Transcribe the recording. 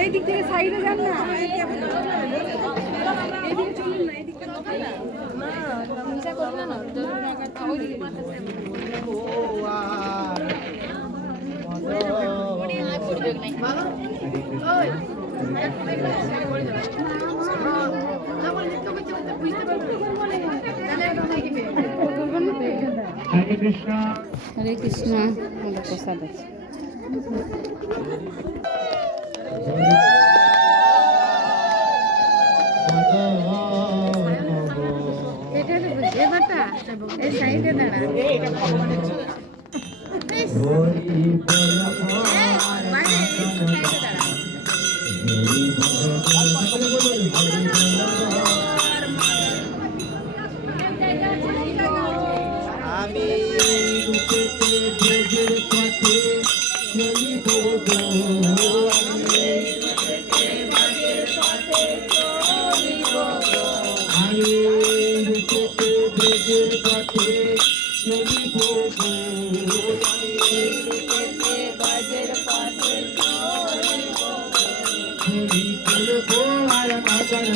এই দিক থেকে সাইডে যান না। হরে কৃষ্ণ। হরে কৃষ্ণ। আমাদের প্রসাদ আছে। এবারটা এই সাইডে দাঁড়া। আমি রূপেতে ব্রজের পথে চলিব গো, আমি রূপেতে ব্রজের পথে চলিব গো, হরি করবো আর নগর